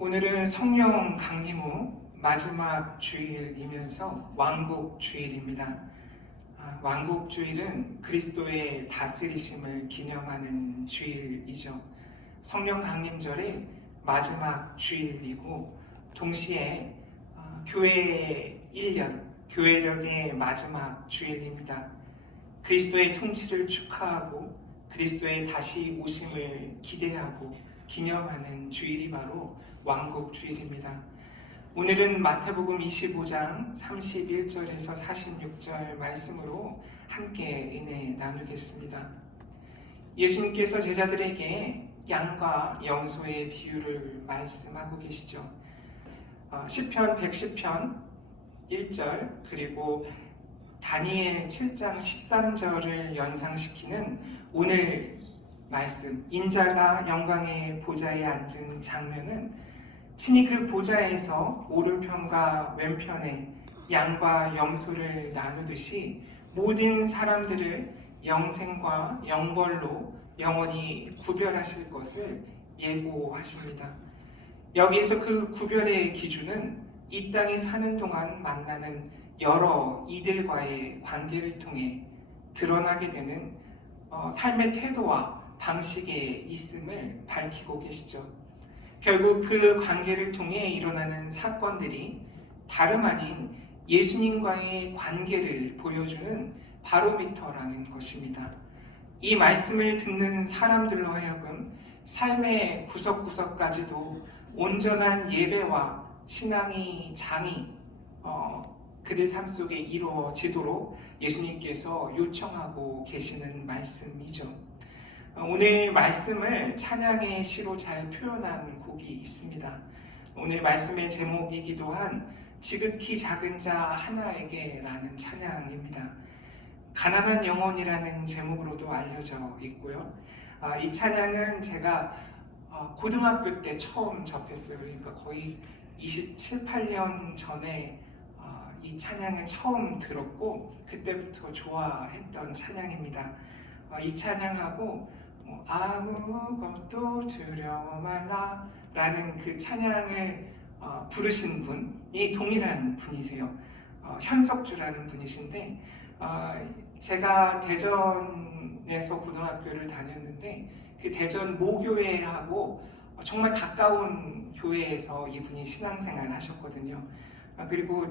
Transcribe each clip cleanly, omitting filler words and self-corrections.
오늘은 성령 강림 후 마지막 주일이면서 왕국주일입니다. 왕국주일은 그리스도의 다스리심을 기념하는 주일이죠. 성령 강림절의 마지막 주일이고 동시에 교회의 1년, 교회력의 마지막 주일입니다. 그리스도의 통치를 축하하고 그리스도의 다시 오심을 기대하고 기념하는 주일이 바로 왕국주일입니다. 오늘은 마태복음 25장 31절에서 46절 말씀으로 함께 은혜 나누겠습니다. 예수님께서 제자들에게 양과 염소의 비유를 말씀하고 계시죠. 시편 110편 1절 그리고 다니엘 7장 13절을 연상시키는 오늘 말씀, 인자가 영광의 보좌에 앉은 장면은 친히 그 보좌에서 오른편과 왼편에 양과 염소를 나누듯이 모든 사람들을 영생과 영벌로 영원히 구별하실 것을 예고하십니다. 여기에서 그 구별의 기준은 이 땅에 사는 동안 만나는 여러 이들과의 관계를 통해 드러나게 되는 삶의 태도와 방식에 있음을 밝히고 계시죠. 결국 그 관계를 통해 일어나는 사건들이 다름 아닌 예수님과의 관계를 보여주는 바로미터라는 것입니다. 이 말씀을 듣는 사람들로 하여금 삶의 구석구석까지도 온전한 예배와 신앙의 장이 그들 삶 속에 이루어지도록 예수님께서 요청하고 계시는 말씀이죠. 오늘 말씀을 찬양의 시로 잘 표현한 곡이 있습니다. 오늘 말씀의 제목이기도 한 지극히 작은 자 하나에게 라는 찬양입니다. 가난한 영혼이라는 제목으로도 알려져 있고요. 이 찬양은 제가 고등학교 때 처음 접했어요. 그러니까 거의 27, 8년 전에 이 찬양을 처음 들었고 그때부터 좋아했던 찬양입니다. 이 찬양하고 아무것도 두려워 말라 라는 그 찬양을 부르신 분이 동일한 분이세요. 현석주라는 분이신데 제가 대전에서 고등학교를 다녔는데 그 대전 모교회하고 정말 가까운 교회에서 이분이 신앙생활을 하셨거든요. 그리고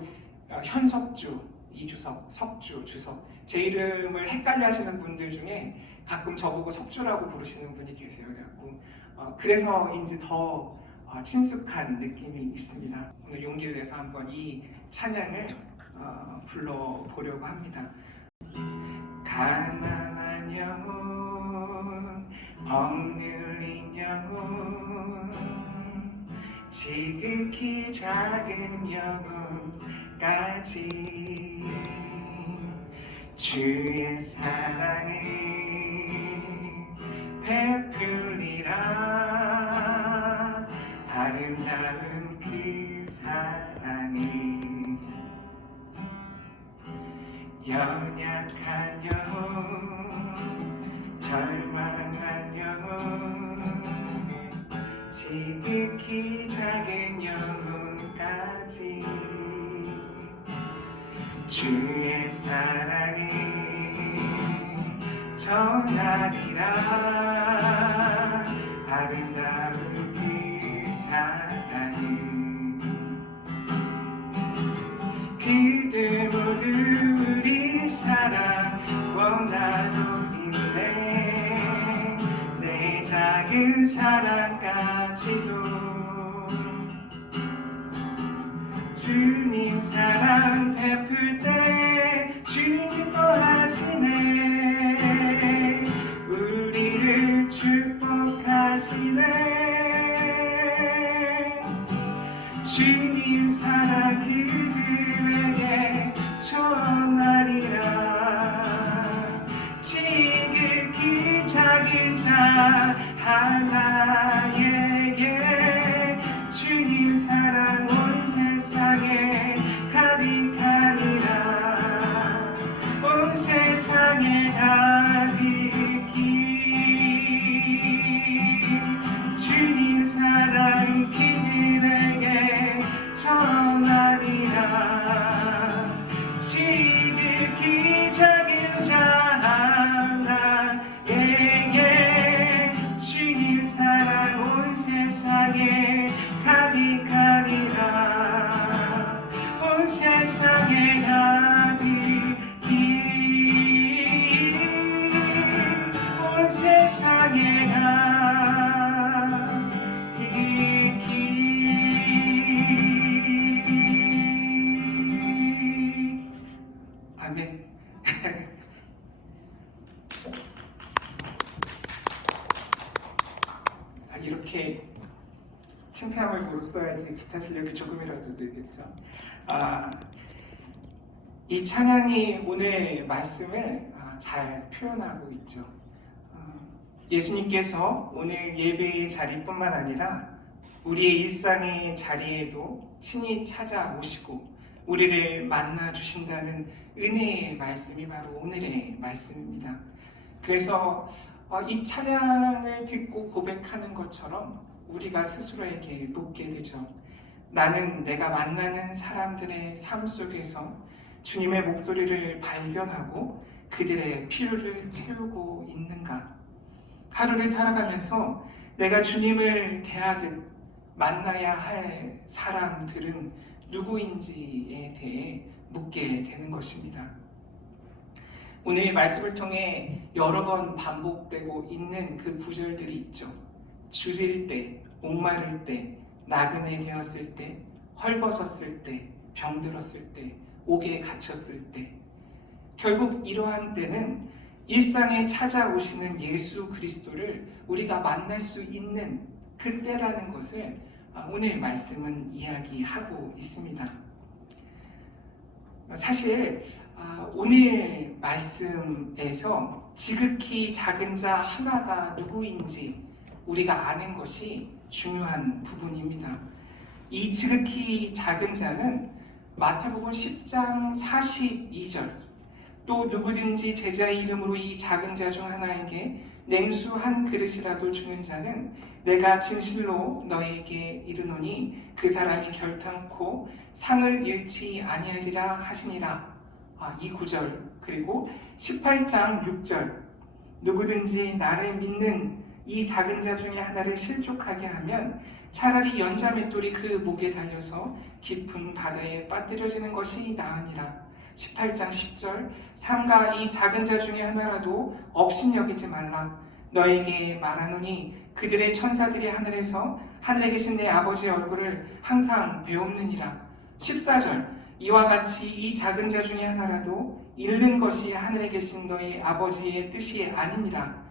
현석주, 이주석, 석주, 주석 제 이름을 헷갈려 하시는 분들 중에 가끔 저보고 석주라고 부르시는 분이 계세요. 그래서인지 더 친숙한 느낌이 있습니다. 오늘 용기를 내서 한번 이 찬양을 불러보려고 합니다. 가난한 영혼, 억눌린 영혼, 지극히 작은 영혼까지 주의 사랑을 베풀리라. 아름다운 그 사랑이 연약한 영혼, 절망한 영혼, 지극히 작은 영혼까지 주의 사랑을 전하리라. 아름다운 그 사랑을 그들 모두 우리 사랑 원하고 있네. 내 작은 사랑까지도 주님 사랑 베풀 때 주님 기뻐하시네. 우리를 축복하시네. 주님 사랑 그들에게 전하리라. 지극히 작은 자 하나에게 주님 사랑 온 세상에 가득하리라. 온 세상에 가득히 주님 사랑 그들에게 가니 가니라 온 세상에 가니 온 세상에 가니 아멘. 이렇게 창피함을 무릅써야지 기타 실력이 조금이라도 늘겠죠. 이 찬양이 오늘 말씀을 잘 표현하고 있죠. 예수님께서 오늘 예배의 자리뿐만 아니라 우리의 일상의 자리에도 친히 찾아오시고 우리를 만나 주신다는 은혜의 말씀이 바로 오늘의 말씀입니다. 그래서 이 찬양을 듣고 고백하는 것처럼 우리가 스스로에게 묻게 되죠. 나는 내가 만나는 사람들의 삶 속에서 주님의 목소리를 발견하고 그들의 필요를 채우고 있는가? 하루를 살아가면서 내가 주님을 대하듯 만나야 할 사람들은 누구인지에 대해 묻게 되는 것입니다. 오늘 말씀을 통해 여러 번 반복되고 있는 그 구절들이 있죠. 줄일 때, 목마를 때, 나그네 되었을 때, 헐벗었을 때, 병들었을 때, 옥에 갇혔을 때. 결국 이러한 때는 일상에 찾아오시는 예수 그리스도를 우리가 만날 수 있는 그때라는 것을 오늘 말씀은 이야기하고 있습니다. 사실 오늘 말씀에서 지극히 작은 자 하나가 누구인지 우리가 아는 것이 중요한 부분입니다. 이 지극히 작은 자는 마태복음 10장 42절 또 누구든지 제자의 이름으로 이 작은 자 중 하나에게 냉수 한 그릇이라도 주는 자는 내가 진실로 너에게 이르노니 그 사람이 결탄코 상을 잃지 아니하리라 하시니라. 이 구절 그리고 18장 6절 누구든지 나를 믿는 이 작은 자 중에 하나를 실족하게 하면 차라리 연자 맷돌이 그 목에 달려서 깊은 바다에 빠뜨려지는 것이 나으니라. 18장 10절 삼가 이 작은 자 중에 하나라도 업신여기지 말라. 너에게 말하노니 그들의 천사들이 하늘에서 하늘에 계신 내 아버지의 얼굴을 항상 배옵느니라. 14절 이와 같이 이 작은 자 중에 하나라도 잃는 것이 하늘에 계신 너희 아버지의 뜻이 아니니라.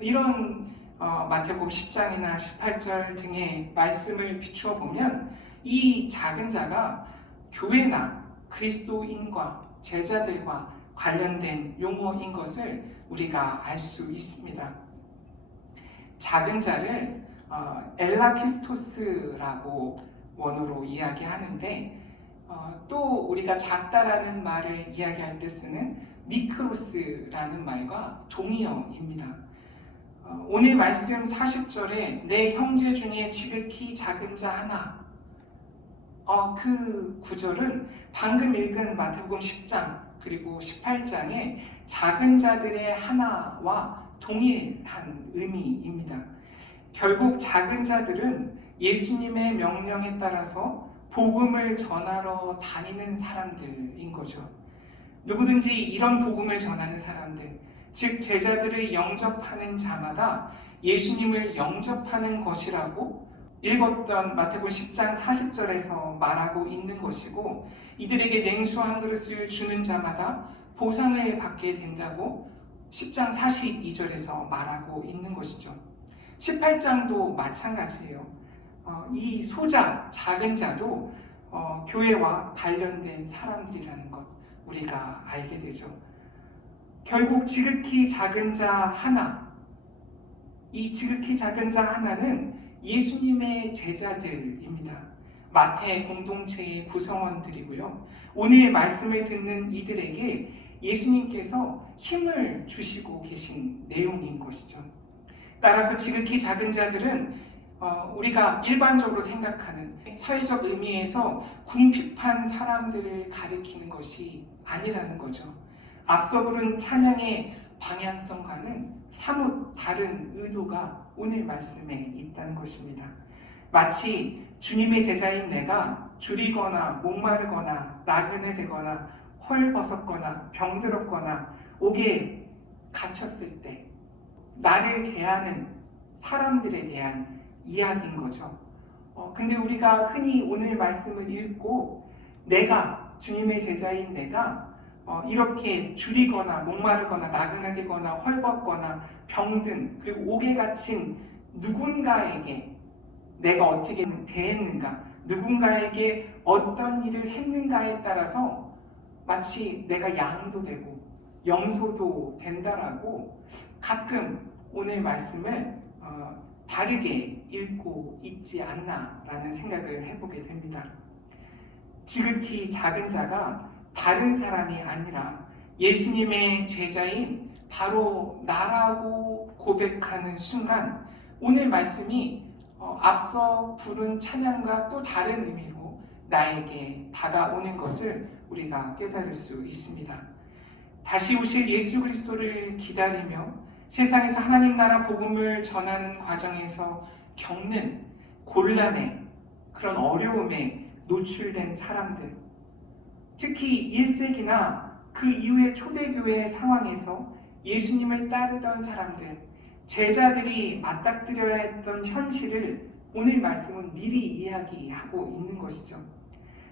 이런 마태복음 10장이나 18절 등의 말씀을 비추어 보면 이 작은 자가 교회나 그리스도인과 제자들과 관련된 용어인 것을 우리가 알 수 있습니다. 작은 자를 엘라키스토스라고 원어로 이야기하는데 또 우리가 작다라는 말을 이야기할 때 쓰는 미크로스라는 말과 동의어입니다. 오늘 말씀 40절에 내 형제 중에 지극히 작은 자 하나 그 구절은 방금 읽은 마태복음 10장 그리고 18장의 작은 자들의 하나와 동일한 의미입니다. 결국 작은 자들은 예수님의 명령에 따라서 복음을 전하러 다니는 사람들인 거죠. 누구든지 이런 복음을 전하는 사람들, 즉 제자들을 영접하는 자마다 예수님을 영접하는 것이라고 읽었던 마태복음 10장 40절에서 말하고 있는 것이고 이들에게 냉수 한 그릇을 주는 자마다 보상을 받게 된다고 10장 42절에서 말하고 있는 것이죠. 18장도 마찬가지예요. 이 소자, 작은 자도 교회와 관련된 사람들이라는 것 우리가 알게 되죠. 결국 지극히 작은 자 하나, 이 지극히 작은 자 하나는 예수님의 제자들입니다. 마태 공동체의 구성원들이고요. 오늘 말씀을 듣는 이들에게 예수님께서 힘을 주시고 계신 내용인 것이죠. 따라서 지극히 작은 자들은 우리가 일반적으로 생각하는 사회적 의미에서 궁핍한 사람들을 가리키는 것이 아니라는 거죠. 앞서 부른 찬양의 방향성과는 사뭇 다른 의도가 오늘 말씀에 있다는 것입니다. 마치 주님의 제자인 내가 줄이거나 목마르거나 나그네 되거나 헐벗었거나 병들었거나 옥에 갇혔을 때 나를 대하는 사람들에 대한 이야기인 거죠. 근데 우리가 흔히 오늘 말씀을 읽고 내가 주님의 제자인 내가 이렇게 줄이거나 목마르거나 나그네 되거나 헐벗거나 병든 그리고 옥에 갇힌 누군가에게 내가 어떻게 대했는가, 누군가에게 어떤 일을 했는가에 따라서 마치 내가 양도 되고 염소도 된다라고 가끔 오늘 말씀을 다르게 읽고 있지 않나라는 생각을 해보게 됩니다. 지극히 작은 자가 다른 사람이 아니라 예수님의 제자인 바로 나라고 고백하는 순간 오늘 말씀이 앞서 부른 찬양과 또 다른 의미로 나에게 다가오는 것을 우리가 깨달을 수 있습니다. 다시 오실 예수 그리스도를 기다리며 세상에서 하나님 나라 복음을 전하는 과정에서 겪는 곤란에 그런 어려움에 노출된 사람들, 특히 1세기나 그 이후의 초대교회 상황에서 예수님을 따르던 사람들, 제자들이 맞닥뜨려야 했던 현실을 오늘 말씀은 미리 이야기하고 있는 것이죠.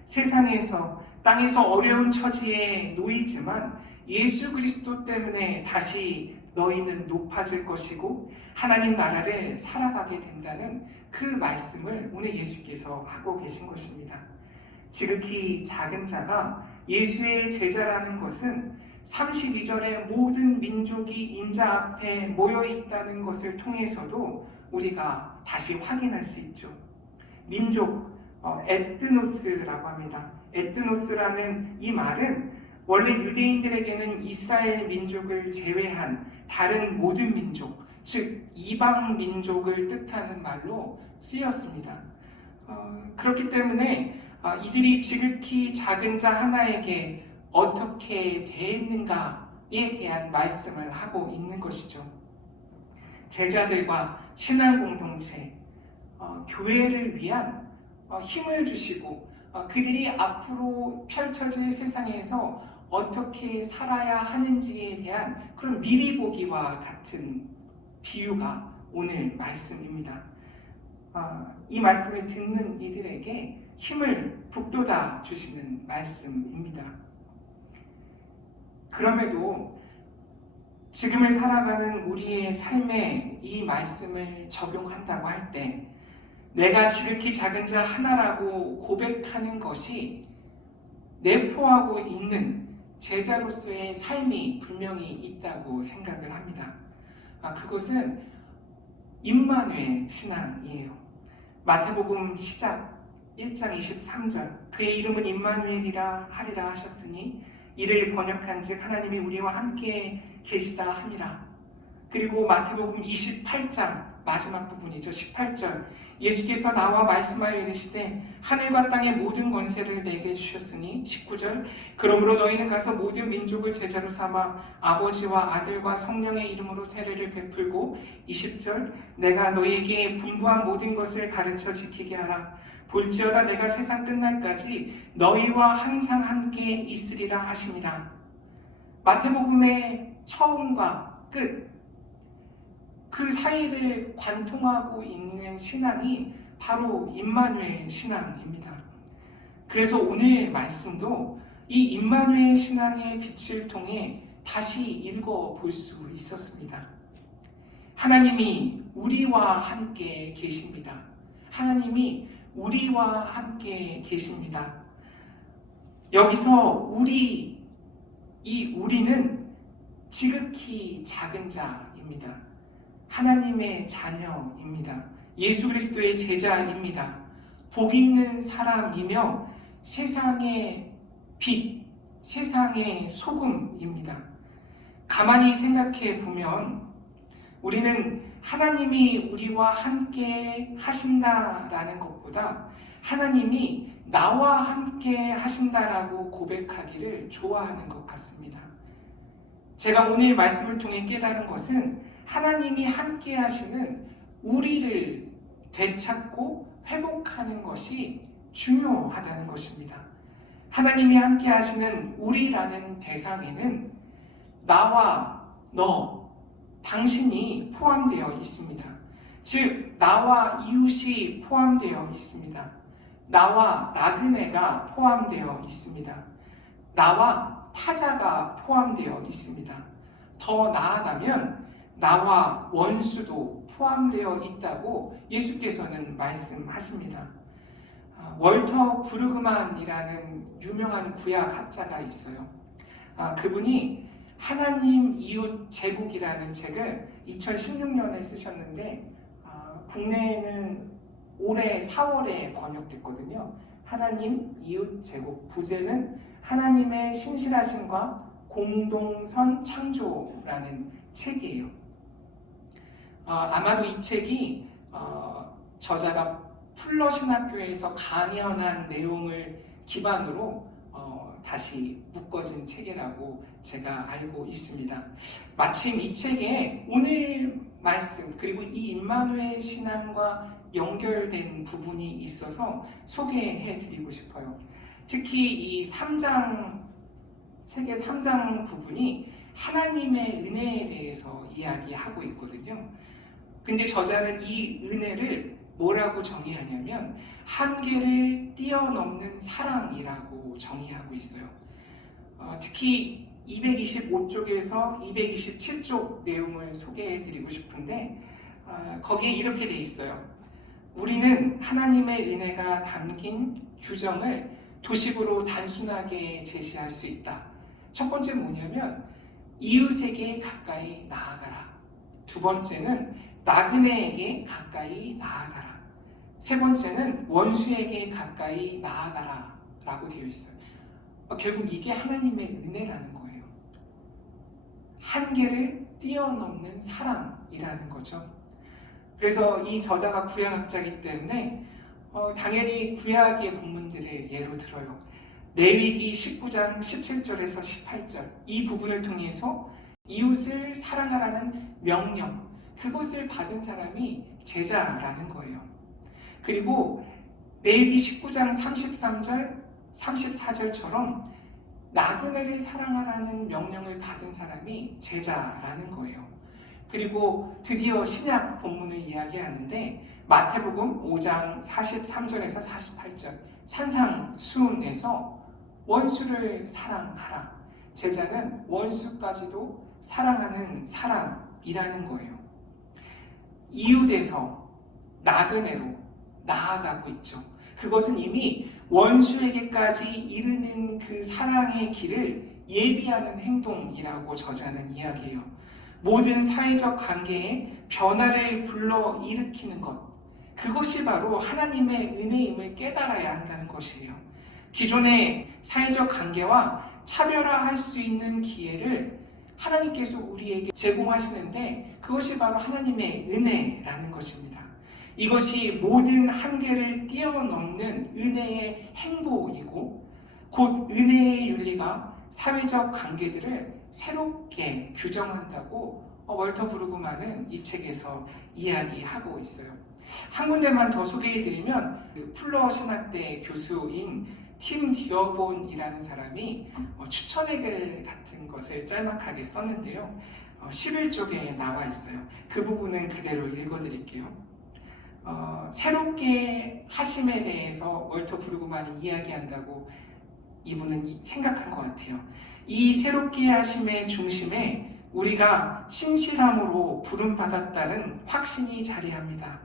세상에서 땅에서 어려운 처지에 놓이지만 예수 그리스도 때문에 다시 너희는 높아질 것이고 하나님 나라를 살아가게 된다는 그 말씀을 오늘 예수께서 하고 계신 것입니다. 지극히 작은 자가 예수의 제자라는 것은 32절에 모든 민족이 인자 앞에 모여 있다는 것을 통해서도 우리가 다시 확인할 수 있죠. 민족, 에트노스라고 합니다. 에트노스라는 이 말은 원래 유대인들에게는 이스라엘 민족을 제외한 다른 모든 민족, 즉 이방 민족을 뜻하는 말로 쓰였습니다. 그렇기 때문에 이들이 지극히 작은 자 하나에게 어떻게 대했는가에 대한 말씀을 하고 있는 것이죠. 제자들과 신앙 공동체, 교회를 위한 힘을 주시고 그들이 앞으로 펼쳐질 세상에서 어떻게 살아야 하는지에 대한 그런 미리 보기와 같은 비유가 오늘 말씀입니다. 이 말씀을 듣는 이들에게 힘을 북돋아 주시는 말씀입니다. 그럼에도 지금을 살아가는 우리의 삶에 이 말씀을 적용한다고 할 때 내가 지극히 작은 자 하나라고 고백하는 것이 내포하고 있는 제자로서의 삶이 분명히 있다고 생각을 합니다. 그것은 임마누엘 신앙이에요. 마태복음 시작 1장 23절 그의 이름은 임마누엘이라 하리라 하셨으니 이를 번역한 즉 하나님이 우리와 함께 계시다 함이라. 그리고 마태복음 28장 마지막 부분이죠. 18절 예수께서 나와 말씀하여 이르시되 하늘과 땅의 모든 권세를 내게 주셨으니 19절 그러므로 너희는 가서 모든 민족을 제자로 삼아 아버지와 아들과 성령의 이름으로 세례를 베풀고 20절 내가 너희에게 분부한 모든 것을 가르쳐 지키게 하라. 볼지어다 내가 세상 끝날까지 너희와 항상 함께 있으리라 하시니라. 마태복음의 처음과 끝 그 사이를 관통하고 있는 신앙이 바로 임마누엘 신앙입니다. 그래서 오늘 말씀도 이 임마누엘 신앙의 빛을 통해 다시 읽어볼 수 있었습니다. 하나님이 우리와 함께 계십니다. 하나님이 우리와 함께 계십니다. 여기서 이 우리는 지극히 작은 자입니다. 하나님의 자녀입니다. 예수 그리스도의 제자입니다. 복 있는 사람이며 세상의 빛, 세상의 소금입니다. 가만히 생각해 보면 우리는 하나님이 우리와 함께 하신다라는 것보다 하나님이 나와 함께 하신다라고 고백하기를 좋아하는 것 같습니다. 제가 오늘 말씀을 통해 깨달은 것은 하나님이 함께 하시는 우리를 되찾고 회복하는 것이 중요하다는 것입니다. 하나님이 함께 하시는 우리라는 대상에는 나와 너, 당신이 포함되어 있습니다. 즉, 나와 이웃이 포함되어 있습니다. 나와 나그네가 포함되어 있습니다. 나와 타자가 포함되어 있습니다. 더 나아가면 나와 원수도 포함되어 있다고 예수께서는 말씀하십니다. 월터 브루그만이라는 유명한 구약학자가 있어요. 그분이 하나님 이웃 제국이라는 책을 2016년에 쓰셨는데 국내에는 올해 4월에 번역됐거든요. 하나님 이웃 제국, 부제는 하나님의 신실하심과 공동선 창조라는 책이에요. 아마도 이 책이 저자가 풀러 신학교에서 강연한 내용을 기반으로 다시 묶어진 책이라고 제가 알고 있습니다. 마침 이 책에 오늘 말씀 그리고 이 임마누엘 신앙과 연결된 부분이 있어서 소개해 드리고 싶어요. 특히 이 책의 3장 부분이 하나님의 은혜에 대해서 이야기하고 있거든요. 근데 저자는 이 은혜를 뭐라고 정의하냐면 한계를 뛰어넘는 사랑이라고 정의하고 있어요. 특히 225쪽에서 227쪽 내용을 소개해 드리고 싶은데 거기에 이렇게 돼 있어요. 우리는 하나님의 은혜가 담긴 규정을 도식으로 단순하게 제시할 수 있다. 첫 번째 뭐냐면 이웃에게 가까이 나아가라. 두 번째는 나그네에게 가까이 나아가라. 세 번째는 원수에게 가까이 나아가라 라고 되어 있어요. 결국 이게 하나님의 은혜라는 거예요. 한계를 뛰어넘는 사랑이라는 거죠. 그래서 이 저자가 구약학자이기 때문에 당연히 구약의 본문들을 예로 들어요. 레위기 19장 17절에서 18절 이 부분을 통해서 이웃을 사랑하라는 명령, 그것을 받은 사람이 제자라는 거예요. 그리고 레위기 19장 33절, 34절처럼 나그네를 사랑하라는 명령을 받은 사람이 제자라는 거예요. 그리고 드디어 신약 본문을 이야기하는데 마태복음 5장 43절에서 48절 산상수훈에서 원수를 사랑하라. 제자는 원수까지도 사랑하는 사람이라는 거예요. 이웃에서 나그네로 나아가고 있죠. 그것은 이미 원수에게까지 이르는 그 사랑의 길을 예비하는 행동이라고 저자는 이야기해요. 모든 사회적 관계에 변화를 불러 일으키는 것, 그것이 바로 하나님의 은혜임을 깨달아야 한다는 것이에요. 기존의 사회적 관계와 차별화할 수 있는 기회를 하나님께서 우리에게 제공하시는데 그것이 바로 하나님의 은혜라는 것입니다. 이것이 모든 한계를 뛰어넘는 은혜의 행보이고 곧 은혜의 윤리가 사회적 관계들을 새롭게 규정한다고 월터 브루그만은 이 책에서 이야기하고 있어요. 한 군데만 더 소개해드리면 풀러 신학대 교수인 팀 디어본이라는 사람이 추천의 글 같은 것을 짤막하게 썼는데요. 11쪽에 나와 있어요. 그 부분은 그대로 읽어드릴게요. 새롭게 하심에 대해서 월터 브루그만이 이야기한다고 이분은 생각한 것 같아요. 이 새롭게 하심의 중심에 우리가 신실함으로 부름받았다는 확신이 자리합니다.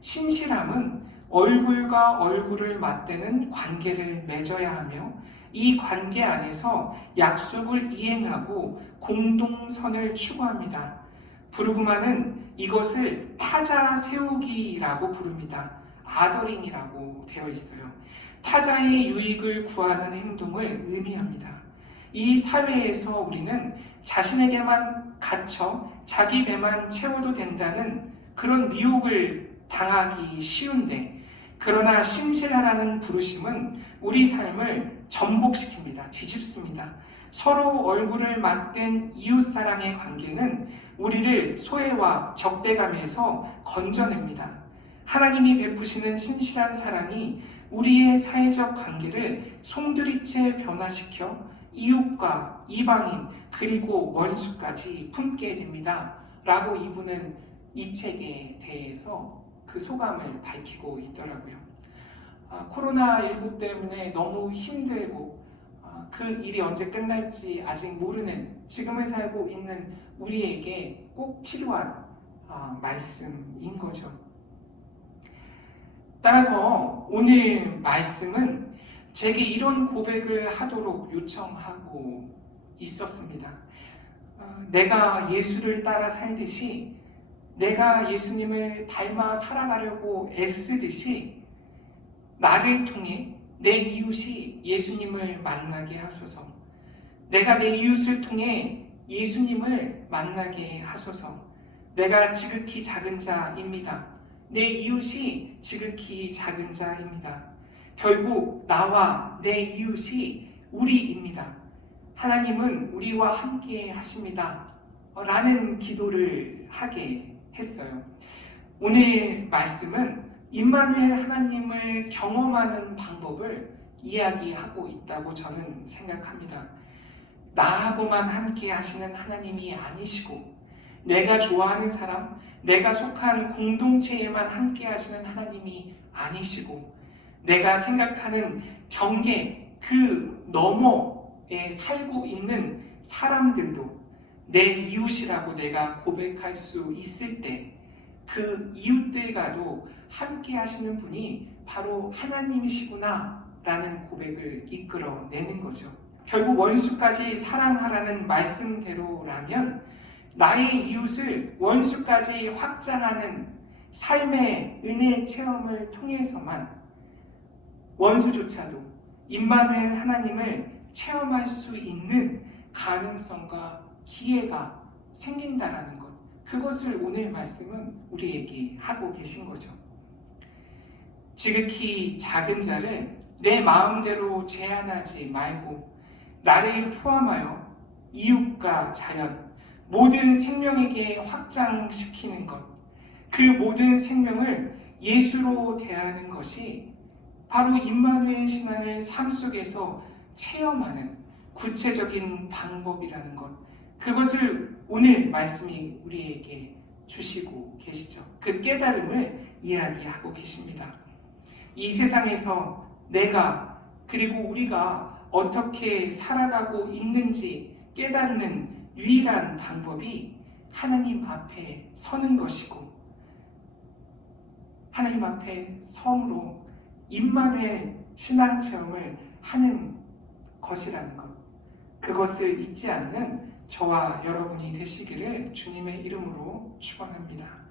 신실함은 얼굴과 얼굴을 맞대는 관계를 맺어야 하며 이 관계 안에서 약속을 이행하고 공동선을 추구합니다. 브루그만은 이것을 타자 세우기라고 부릅니다. 아더링이라고 되어 있어요. 타자의 유익을 구하는 행동을 의미합니다. 이 사회에서 우리는 자신에게만 갇혀 자기 배만 채워도 된다는 그런 미혹을 당하기 쉬운데, 그러나 신실하라는 부르심은 우리 삶을 전복시킵니다. 뒤집습니다. 서로 얼굴을 맞댄 이웃사랑의 관계는 우리를 소외와 적대감에서 건져냅니다. 하나님이 베푸시는 신실한 사랑이 우리의 사회적 관계를 송두리째 변화시켜 이웃과 이방인 그리고 원수까지 품게 됩니다. 라고 이분은 이 책에 대해서 그 소감을 밝히고 있더라고요. 코로나19 때문에 너무 힘들고 그 일이 언제 끝날지 아직 모르는 지금을 살고 있는 우리에게 꼭 필요한 말씀인 거죠. 따라서 오늘 말씀은 제게 이런 고백을 하도록 요청하고 있었습니다. 내가 예수를 따라 살듯이, 내가 예수님을 닮아 살아가려고 애쓰듯이 나를 통해 내 이웃이 예수님을 만나게 하소서. 내가 내 이웃을 통해 예수님을 만나게 하소서. 내가 지극히 작은 자입니다. 내 이웃이 지극히 작은 자입니다. 결국 나와 내 이웃이 우리입니다. 하나님은 우리와 함께 하십니다. 라는 기도를 하게 했어요. 오늘 말씀은 임마누엘 하나님을 경험하는 방법을 이야기하고 있다고 저는 생각합니다. 나하고만 함께 하시는 하나님이 아니시고, 내가 좋아하는 사람, 내가 속한 공동체에만 함께 하시는 하나님이 아니시고, 내가 생각하는 경계 그 너머에 살고 있는 사람들도 내 이웃이라고 내가 고백할 수 있을 때 그 이웃들과도 함께 하시는 분이 바로 하나님이시구나 라는 고백을 이끌어내는 거죠. 결국 원수까지 사랑하라는 말씀대로라면 나의 이웃을 원수까지 확장하는 삶의 은혜 체험을 통해서만 원수조차도 임마누엘 하나님을 체험할 수 있는 가능성과 기회가 생긴다라는 것, 그것을 오늘 말씀은 우리에게 하고 계신 거죠. 지극히 작은 자를 내 마음대로 제한하지 말고 나를 포함하여 이웃과 자연, 모든 생명에게 확장시키는 것, 그 모든 생명을 예수로 대하는 것이 바로 임마누엘 신앙을 삶 속에서 체험하는 구체적인 방법이라는 것, 그것을 오늘 말씀이 우리에게 주시고 계시죠. 그 깨달음을 이야기하고 계십니다. 이 세상에서 내가 그리고 우리가 어떻게 살아가고 있는지 깨닫는 유일한 방법이 하나님 앞에 서는 것이고, 하나님 앞에 섬으로 임마누엘 신앙 체험을 하는 것이라는 것, 그것을 잊지 않는 저와 여러분이 되시기를 주님의 이름으로 축원합니다.